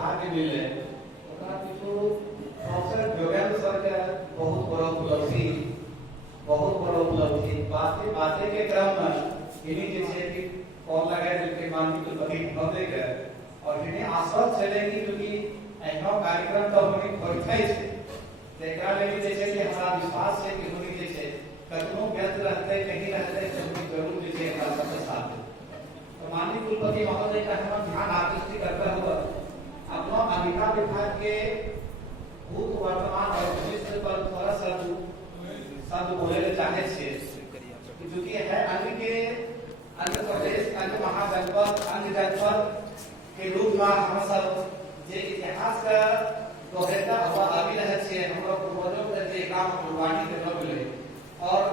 सौभाग्य मिले ओकरा पीछू प्रोफेसर जोगेंद्र सर के बहुत बड़ा उपलब्धि बातें के क्रम में इन्हीं जैसे कि कॉल लगाए जिनके माननीय कुलपति महोदय के और इन्हें आश्वस्त चले कि क्योंकि ऐसा कार्यक्रम तो हमने होइते छे एकरा लेके जैसे कि हमारा विश्वास है कि हमनी जैसे कतनो व्यस्त रहते कहीं रहते तो हमनी जरूर जैसे हमारा सबके साथ तो माननीय कुलपति महोदय का हम ध्यान आकृष्ट करता हुआ अपना अंगिका विभाग के भूत वर्तमान और भविष्य पर थोड़ा सा शब्द बोले चाहे छे क्योंकि है अन्य प्रदेश अन्य महाजनपद अन्य जनपद के रूप में हम सब जे इतिहास का दोहराता हुआ आगे रहे छे हमरा पूर्वजों के जे काम कुर्बानी के न मिले और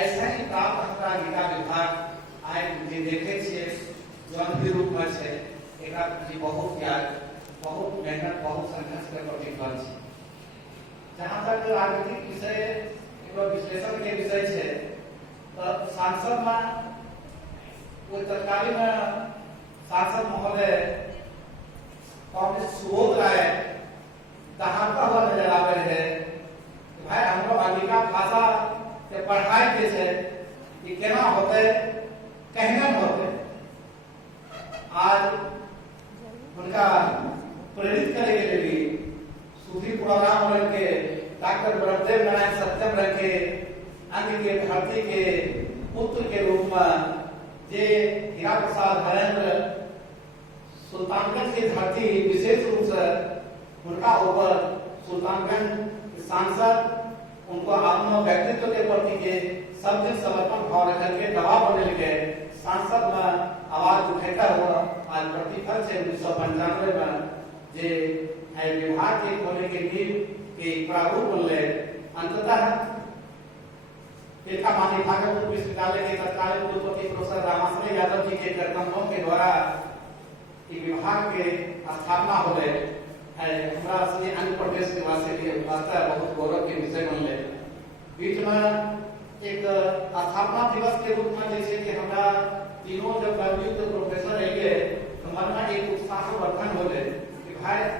ऐसा ही प्राप्त हमरा अंगिका विभाग आए जे देखे छे जन के रूप में छे एकरा जी बहुत त्याग बहुत मेहनत बहुत संघर्ष के प्रतिफल छे जहां तक राजनीतिक विषय एवं विश्लेषण के विषय छे तो सांसद में कोई तत्कालीन सांसद महोदय कांग्रेस सुबोध राय दहाड़ता हुआ नजर आवे है कि भाई हमरो अंगिका भाषा के पढ़ाई के छे ये केना होते कहना होते आज उनका प्रेरित करे के लिए सूफी प्रोग्राम के डॉक्टर ब्रह्मदेव नारायण सत्यम रखे अंग के धरती के पुत्र के रूप में जे हीरा प्रसाद हरेंद्र सुल्तानगंज की धरती विशेष रूप से उनका ऊपर सुल्तानगंज सांसद उनको अपना व्यक्तित्व के प्रति के सब दिन समर्पण भाव रख के दबाव बने के सांसद में आवाज उठाता हुआ आज प्रतिफल से 1995 में जे विभाग के खोले के नींव के प्रारूप बनले अंततः तिलका मानी भागलपुर विश्वविद्यालय के तत्कालीन कुलपति प्रोफेसर रामाश्रय यादव जी के कर्तव्यों के द्वारा विभाग के स्थापना हो गए हमरा से अन्य प्रदेश के वासी के वास्ते बहुत गौरव के विषय बनले बीच में एक स्थापना दिवस के रूप में जैसे कि हमरा तीनों जब नवनियुक्त प्रोफेसर रहे तो मन में एक उत्साह वर्धन होले कि भाई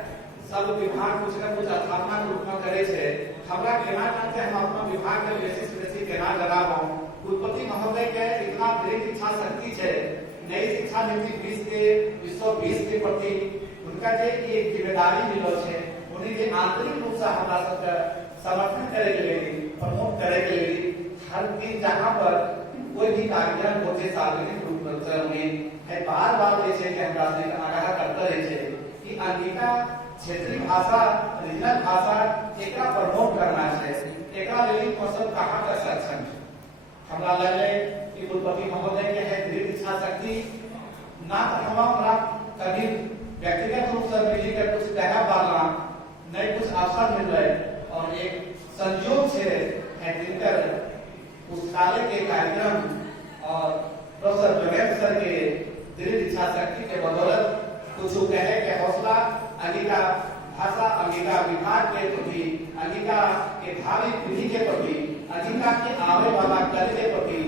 सब विभाग कुछ न कुछ स्थापना के रूप में करे छे हमरा केना करते हम अपना विभाग के बेसिस बेसिस केना लगाबो कुलपति महोदय के इतना दृढ़ इच्छा शक्ति छे नई शिक्षा नीति 2020 के प्रति उनका जे एक जिम्मेदारी मिलो छे उन्हें जे आंतरिक रूप से हमरा सबके समर्थन करे के लिए प्रमोट करे के लिए हर दिन जहां पर कोई भी कार्यक्रम होते सार्वजनिक रूप से उन्हें है बार-बार जैसे कि हमरा से आगाह करते रहे छे कि अंगिका क्षेत्रीय भाषा रीजनल भाषा एकरा प्रमोट करना है एकरा लेकिन कौशल कहां तक सक्षम है हमरा लगे कि कुलपति महोदय के है दृढ़ इच्छा शक्ति ना हमरा कभी व्यक्तिगत रूप से मिली के कुछ कहा पाला नहीं कुछ अवसर मिल रहे और एक संयोग से है दिनकर पुस्तकालय के कार्यक्रम और प्रोफेसर जोगेंद्र सर के दृढ़ इच्छा शक्ति के बदौलत कुछ कहे के हौसला अंगिका भाषा अंगिका विभाग के प्रति अंगिका के भावी पीढ़ी के प्रति अंगिका के आने वाला कल के प्रति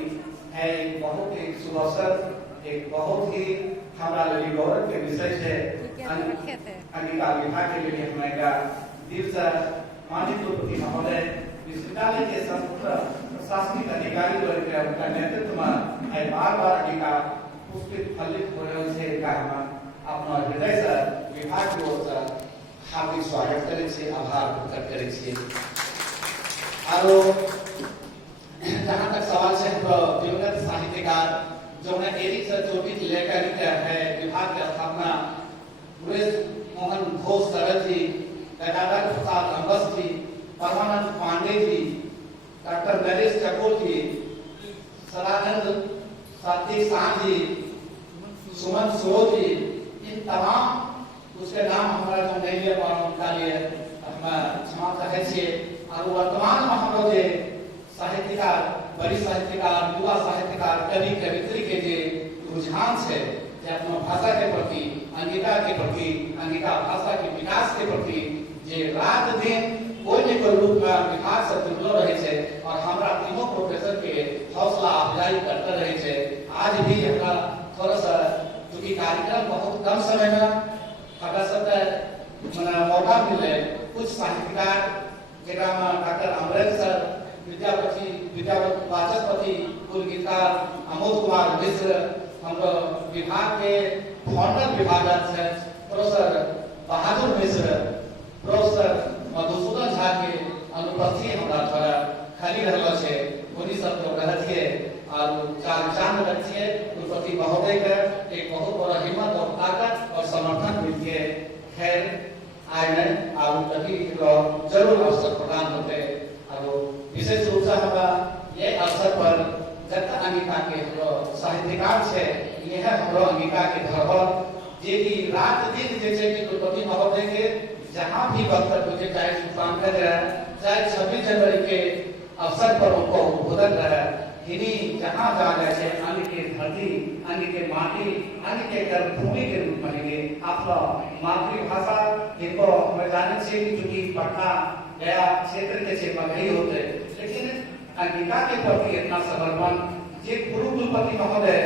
है बहुत एक शुभ अवसर एक बहुत ही हमारा लिए गौरव के विषय है अंगिका विभाग के लिए हमारा दिवस माननीय कुलपति महोदय विश्वविद्यालय के संपूर्ण प्रशासनिक अधिकारी वर्ग के उनका नेतृत्व में है बार-बार अंगिका पुष्पित फलित हो रहे से का हम अपना हृदय से विभाग की ओर से हार्दिक स्वागत करे छे आभार प्रकट करे छे आरो जहां तक सवाल है तो दिवंगत साहित्यकार जो ने एरिक से चोटी लेकर है विभाग की स्थापना सुरेश मोहन घोष सरल जी गदाधर प्रसाद अंबस जी परमानंद पांडे जी डॉक्टर नरेश चकोर जी सदानंद साथी शाह जी सुमन सोह जी इन तमाम उसके नाम हमारा जो नहीं ले पा रहा उनका लिए हम क्षमा चाहे छे और वर्तमान में हम लोग साहित्यकार बड़ी साहित्यकार युवा साहित्यकार कवि कवित्री के जे रुझान है जे अपना भाषा के प्रति अंगिका के प्रति अंगिका भाषा के विकास के प्रति जे रात दिन कोई न कोई रूप में विभाग से जुड़ल रहे छे और हमरा तीनों प्रोफेसर के हौसला अफजाई करते रहे छे आज भी हमरा थोड़ा सा क्योंकि कार्यक्रम बहुत कम समय में हमरा सब मौका मिले कुछ साहित्यकार जरा डॉक्टर अमरेश सर, वाचस्पति, कुल गीतकार अमोद कुमार मिश्र, हम विभाग के फाउंडर विभागाध्यक्ष प्रोफेसर बहादुर मिश्र, प्रोफेसर मधुसूदन झा के अनुपस्थिति हमरा द्वारा खाली रहलो छे, उन्हीं सब लोग रहथिए और चांद रखिए कुलपति महोदय के एक बहुत बड़ा हिम्मत और ताकत और समर्थन मिलिए। खैर आए और कभी जरूर अवसर प्रदान होते और विशेष रूप से हमारा ये अवसर पर जत अंगिका के साहित्यकार से यह हमरो अंगिका के धरोहर जे की रात दिन जैसे कि कुलपति महोदय के जहाँ भी वक्तव्य होते, चाहे सुल्तानगंज रहे, चाहे 26 जनवरी के अवसर पर उनको उद्बोधन रहे, इन्हीं जहाँ जा जाए अन्य के धरती, अन्य के माटी, अन्य के कर्मभूमि के रूप में लेंगे। आप मातृभाषा इनको हमें जाने से चूंकि पटना गया क्षेत्र के मगही होते, लेकिन अंगिका के प्रति इतना समर्पण जे पूर्व कुलपति महोदय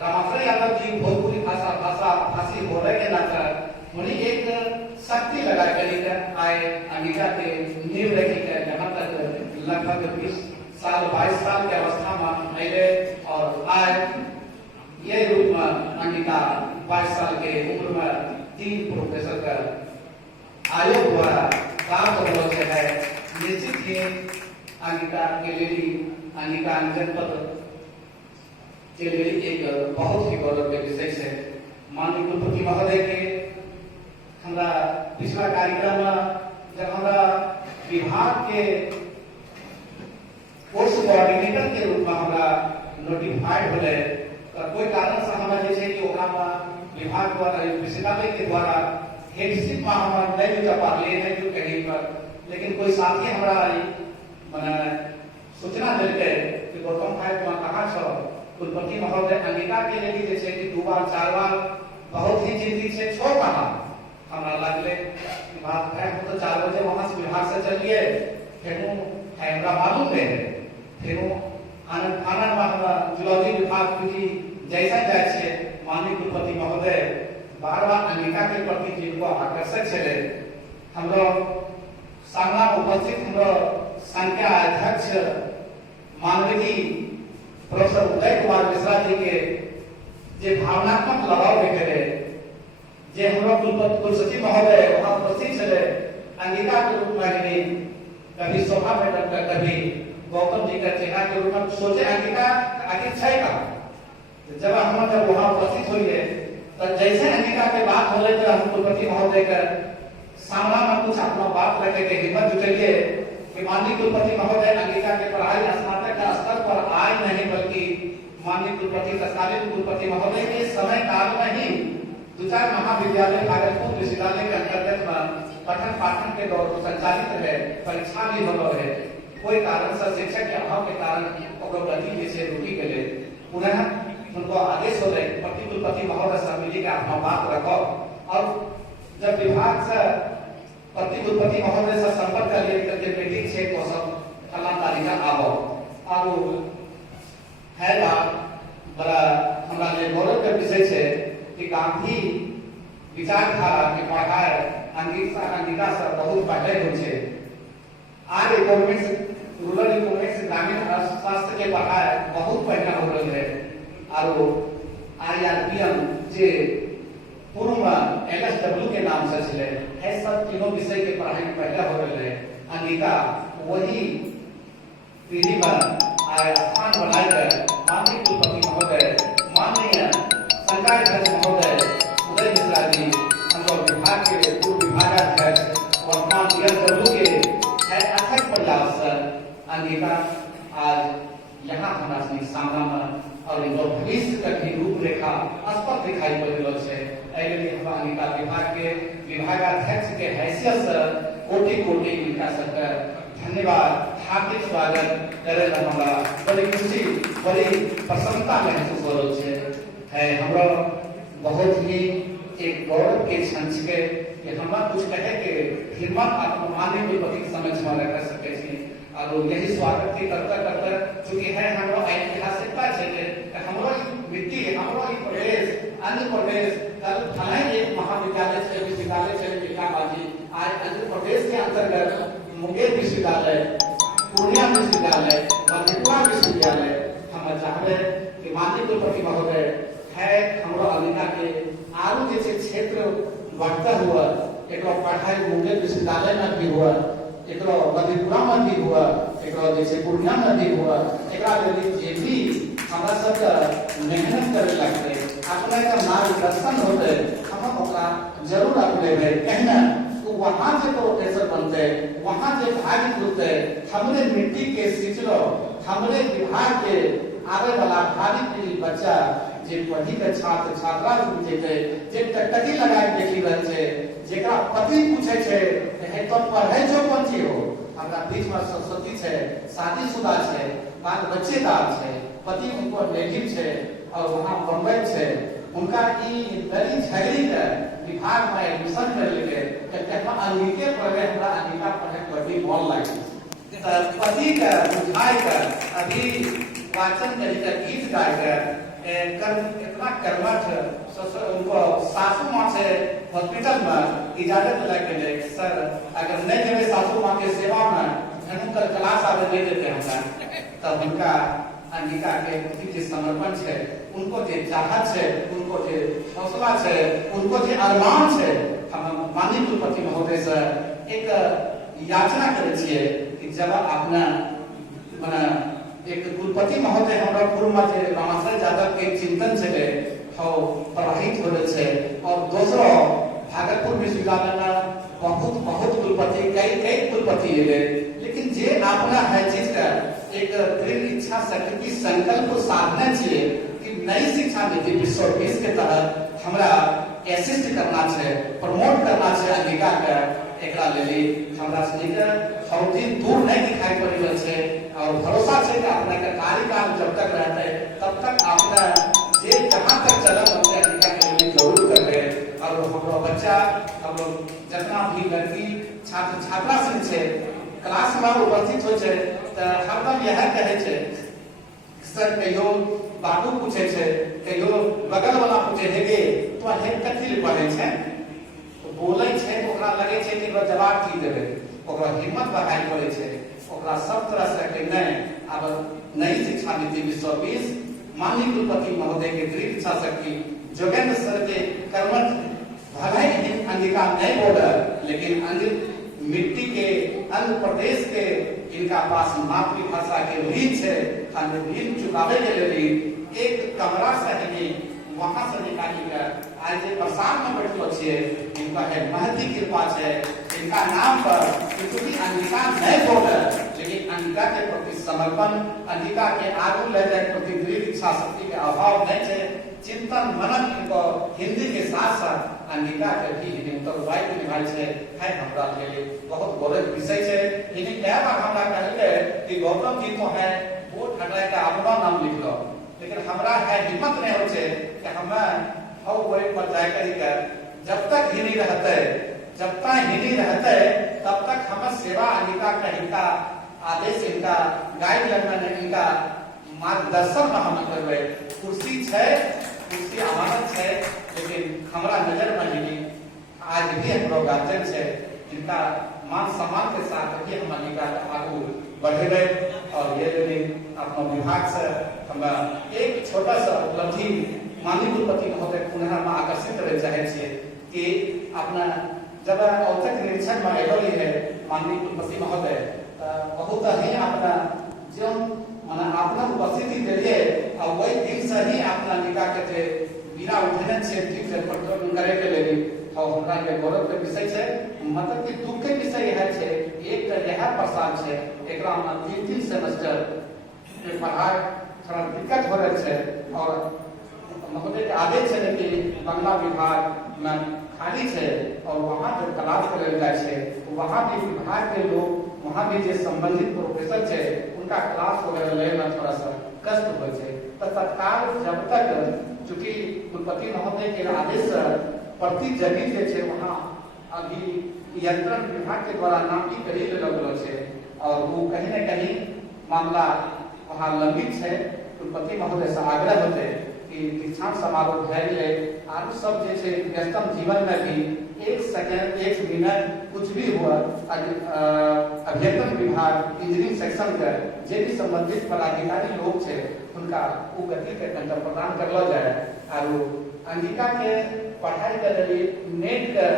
रामाश्रय यादव जी भोजपुरी भाषी बोले के नाते उन्हें एक शक्ति लगा कर आए अंगिका के नींव रखी है, जहाँ तक लगभग 22 साल के अवस्था में आए और आए ये रूप में अंगिका 22 साल के उम्र में 3 प्रोफेसर का आयोग द्वारा काम से है। निश्चित ही अंगिका के लिए अंगिका जनपद के लिए एक बहुत ही गौरव के विषय है। माननीय कुलपति महोदय के हमारा पिछला कार्यक्रम में जब हमारा विभाग के कोर्स कोऑर्डिनेटर के रूप में हमारा नोटिफाइड होले, कोई कारण से हमारा जैसे कि विभाग द्वारा विश्वविद्यालय के द्वारा हेडशिप में हमारा नहीं जा पाले नहीं जो कहीं पर, लेकिन कोई साथी हमारा मैंने सूचना दिलके कि गौतम भाई तुम कहाँ छो, कुलपति महोदय अंगिका के लिए जैसे कि 2 बार 4 बार बहुत ही चिंतित से छो कहा हमारा लगले कि बात है तो 4 बजे वहां से विभाग से चलिए, फिर हमरा मालूम है, फिर आनंद जूलॉजी विभाग की जैसा जाए माननीय कुलपति महोदय बार-बार अंगिका के प्रति जिनको आकर्षक छे, हमरो सामना उपस्थित हमरो संख्या अध्यक्ष माननीय प्रोफेसर उदय कुमार मिश्रा जी के जे भावनात्मक लगाव देखे जे हमरो कुलसचिव महोदय वहां उपस्थित छे, अंगिका के रूप में कभी शोभा मैडम का, कभी गौतम जी का चेहरा के रूप में सोचे अंगिका आखिर छै का। जब वहां उपस्थित हुई है तो जैसे अंगिका के बात हो रही तो हम कुलपति महोदय का सामना में कुछ अपना बात रखे के हिम्मत जुटेलिए कि माननीय कुलपति महोदय अंगिका के पढ़ाई स्नातक के स्तर पर आए नहीं, बल्कि माननीय कुलपति तत्कालीन कुलपति महोदय के समय काल में ही 2-4 महाविद्यालय भागलपुर विश्वविद्यालय के अंतर्गत में पठन पाठन के दौर संचालित है, परीक्षा भी हो है, कोई कारण से शिक्षक के अभाव के कारण गति जैसे रुकी गए, पुनः उनको आदेश हो रहे कुलपति महोदय से मिली के अपना बात रखो, और जब विभाग से कुलपति महोदय से संपर्क कर लिए करके मीटिंग से को सब फला तारीख आवो और है बात बड़ा हमारा लिए गौरव के विषय है कि गांधी विचारधारा के पढ़ाई अंगिका से बहुत पहले हो छे। आज इकोनॉमिक्स रूरल इकोनॉमिक्स ग्रामीण अर्थशास्त्र के पढ़ाई बहुत पहले हो रही है और IRPM जे पूर्व में LSW के नाम से चले है, सब तीनों विषय के पढ़ाई पहले हो रहे हैं। अंगिका वही पीढ़ी में स्थान बनाकर माननीय कुलपति महोदय, माननीय संकायध्यक्ष महोदय उदय मिश्रा जी, हम लोग विभाग के पूर्व विभागाध्यक्ष वर्तमान LSW के अथक प्रयास से अंगिका आज यहाँ हमारे सामना में और भविष्य तक की रूपरेखा स्पष्ट दिखाई पड़ रही है। हम अंगिका विभाग के विभागाध्यक्ष के हैसियत से कोटि इनका सबका धन्यवाद, हार्दिक स्वागत करे, हमारा बड़ी खुशी बड़ी प्रसन्नता महसूस हो रही है। हमरा बहुत ही एक गौरव के क्षण है कि हम कुछ कहे के हिम्मत माननीय कुलपति के समक्ष में रख सके और यही स्वागत की करता चूंकि है हमारा ऐतिहासिकता है कि हमारा मिट्टी हमारा प्रदेश अन्य प्रदेश कल एक महाविद्यालय से विश्वविद्यालय से आज आंध्र प्रदेश के अंतर्गत मुंगेर विश्वविद्यालय, पूर्णिया विश्वविद्यालय, मधेपुरा विश्वविद्यालय हम चाहबे कि माननीय कुलपति महोदय है हमरो अंगिका के आरु जैसे क्षेत्र बढ़ता हुआ एक पढ़ाई मुंगेर विश्वविद्यालय में भी हुआ, एक मधेपुरा में भी हुआ, एक जैसे पूर्णिया में भी हुआ, एक भी हमारा सब मेहनत करे लगते अपने का मार्गदर्शन होते हम ओकरा जरूर अपने कहना तो वहाँ से प्रोफेसर बनते, वहाँ से भाग खुलते, हमरे मिट्टी के सिचलो हमरे विभाग के आगे वाला भावी पीढ़ी बच्चा जे पढ़ी के छात्र छात्रा जेते जे टकटकी लगाए देखी रहल छे, जेकरा पति पूछे छे हे तो पढ़े जो कोन छी हो, हमरा बीच में सरस्वती छे, शादीशुदा छे, बाल बच्चेदार छे, पति उनको नेटिव छे और वहाँ बम्बई छे, उनका ई लड़ी झगड़ी के विभाग में एडमिशन कर लेके कहमा अंगिके पढ़े हमरा अंगिका पढ़े बड़ी मन लागी पति का बुझाई का अभी वाचन करी का गीत गाय का इतना कर्मठ उनको सासू माँ से हॉस्पिटल में इजाजत लेके ले सर अगर नहीं देवे सासू माँ के सेवा में हम कल क्लास आवे नहीं देते हमरा तब उनका अंगिका के प्रति जो समर्पण है, उनको जो चाहत है, उनको जो हौसला है, उनको जो अरमान है, हम माननीय कुलपति महोदय से एक याचना करे छिए कि जब आपने माने एक कुलपति महोदय हमरा पूर्व में जे रामाशय यादव के चिंतन चले हो प्रवाहित हो रहे छे और दूसरो भागलपुर विश्वविद्यालय में बहुत कुलपति कई कुलपति ले लेकिन जे अपना है चीज का एक दृढ़ इच्छा शक्ति की संकल्प को साधना चाहिए कि नई शिक्षा नीति 2020 के तहत हमरा असिस्ट करना है, प्रमोट करना है अंगिका के एकरा लेली हमरा सनी के बहुत दिन दूर नहीं दिखाई पड़ रहल छे और भरोसा है कि अपने का कार्यकाल जब तक रहते तब तक अपना जे जहां तक चलल हमसे अंगिका के लिए जरूर करबे और हमरो बच्चा हम जितना भी लड़की छात्र छात्रा सब छे क्लास में उपस्थित हो छे त हरदम यह कहे छे सर कहियो बाबू पूछे छे कहियो बगल वाला पूछे हे गे तो हे कथि ले पढ़े छे तो बोले छे तो ओकरा लगे छे कि जवाब की देबे ओकरा हिम्मत बढ़ाई पड़े छे ओकरा सब तरह से के नहीं अब नई शिक्षा नीति 2020 माननीय कुलपति महोदय के दृढ़ इच्छा शक्ति जोगेंद्र सर के कर्मठ भलाई अंगिका नहीं बोला लेकिन मिट्टी के अन्य प्रदेश के इनका पास मातृभाषा के रीच है, हमें ऋण चुकावे के लिए एक कमरा से ही वहां से निकाली कर आज प्रसाद में बैठो छे इनका है महती कृपा है इनका नाम पर क्योंकि अंगिका नहीं बोले लेकिन अंगिका के प्रति समर्पण अंगिका के आगू ले जाए प्रति दृढ़ इच्छा शक्ति के अभाव नहीं है चिंतन मनन इनको हिंदी के साथ साथ अंगिका के भी उत्तरदायी के निभाई है हमरा के लिए बहुत गौरव विषय है। इन्हीं क्या बार हमरा कहले कि गौतम जी तो है वोट हटाए का अपना नाम लिख लो लेकिन हमरा है हिम्मत नहीं हो छे कि हम हौ वही पर जाए कर जब तक हिनी रहते तब तक हम सेवा अंगिका का इनका आदेश इनका गाइडलाइन इनका मार्गदर्शन में हम करबे कुर्सी है कुर्सी अमानत है लेकिन हमरा नजर में नहीं आज भी हमरो गार्जियन है जिनका मान सम्मान के साथ भी हम अंगिका आगू बढ़ेबे और ये यदि अपना विभाग से हम एक छोटा सा उपलब्धि माननीय कुलपति महोदय पुनः हम आकर्षित करे चाहे छे कि अपना जब औचक निरीक्षण में एलो है माननीय कुलपति महोदय बहुत ही अपना जो माने अपना उपस्थिति के लिए और वही दिन से ही अपना अंगिका के बीरा उठने से ठीक से प्रकट करे के लिए और हमरा के गौरव के विषय है मतलब कि दुख के विषय है छे एक तो यह प्रसाद है एकरा में 3 सेमेस्टर के पढ़ाई थोड़ा दिक्कत हो रहे छे और महोदय के आदेश है कि बांग्ला विभाग में खाली है और वहां जो क्लास करे जाए छे वहां भी विभाग के लोग वहां भी जो संबंधित प्रोफेसर छे उनका क्लास वगैरह लेना थोड़ा सा कष्ट हो छे तो तत्काल जब तक चूंकि कुलपति महोदय के आदेश प्रति जगह जे छे वहां अभी यंत्रण विभाग के द्वारा नामी करी लगलो छे और वो कहीं न कहीं मामला वहां लंबित है। कुलपति महोदय से आग्रह होते कि कि दीक्षांत समारोह भए गेलै आरो सब जे छै व्यस्तम जीवन में भी 1 सेकंड 1 मिनट कुछ भी हुआ अभियंत्रण विभाग इंजीनियरिंग सेक्शन के जे भी संबंधित पदाधिकारी लोग छै उनका उ गति के कनिटा प्रदान करलो जाए। आरो अंगिका के पढ़ाई के लिए नेट के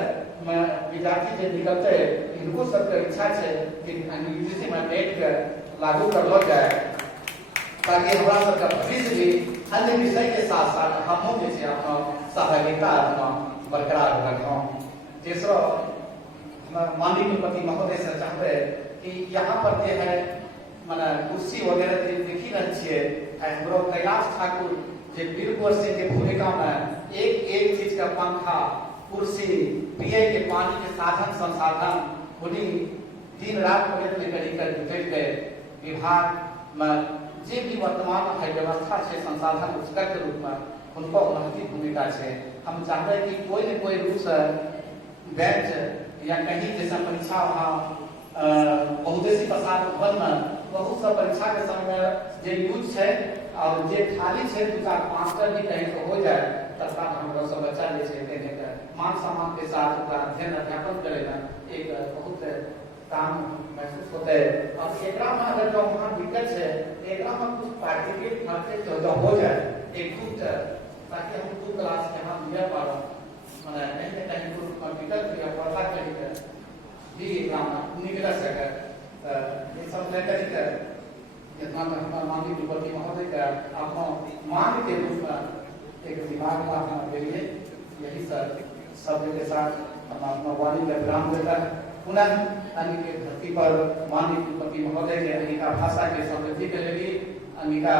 विद्यार्थी जे निकलते इनको सबके इच्छा छै कि यूजीसी में नेट के लागू करलो जाए ताकि हमरा सबका भविष्य भी अन्य विषय के साथ साथ हमो जे छै अपना सहभागिता अपना बरकरार रखों। तीसरा माननीय कुलपति महोदय से चाहते कि यहाँ पर जे है माने कुर्सी वगैरह जे देखी रहल छियै हमरो कैलाश ठाकुर जे वीरपुर से के भूमिका में एक चीज का पंखा कुर्सी पिए के पानी के साधन संसाधन उन्हीं दिन रात प्रयत्न कर जुटे विभाग में जे भी वर्तमान है व्यवस्था है संसाधन उसका के रूप में उनको महत्वपूर्ण भूमिका है। हम चाहते हैं कि कोई न कोई रूप से बेंच या कहीं जैसा परीक्षा वहाँ बहुउद्देशीय प्रसार भवन में बहुत सा परीक्षा के समय जे यूज है और जे खाली है 2-4 मास्टर भी कहीं तो हो जाए तत्काल हम सब बच्चा जे छै देने का मान सम्मान के साथ अध्ययन अध्यापन करेगा एक बहुत काम महसूस होता है। और एकरा में अगर जो वहाँ दिक्कत है एकरा में कुछ पार्टिसिपेट करते तो हो जाए एक ग्रुप ताकि हम 2 क्लास यहाँ दिया पारो माने कहीं कहीं कुछ कंप्यूटर या पढ़ा करी भी एग्जाम निकल सके ये सब लेकर के जितना हमारा माननीय कुलपति महोदय का अपना मांग के रूप में एक विभाग में अपना के लिए यही सब के साथ हम अपना वाणी का विराम देता है। पुनः अन्य के धरती पर माननीय कुलपति महोदय के अंगिका भाषा के समृद्धि के लिए अंगिका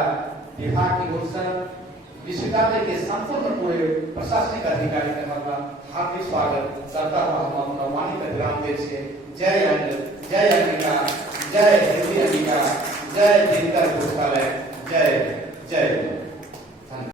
विभाग की ओर से विश्वविद्यालय के संपूर्ण पूरे प्रशासनिक अधिकारी के हमारा हार्दिक स्वागत करता हुआ हम अपना वाणी का विराम दे छियै। जय अंगिका, जय हिंदी अंगिका, जय दिनकर पुस्तकालय।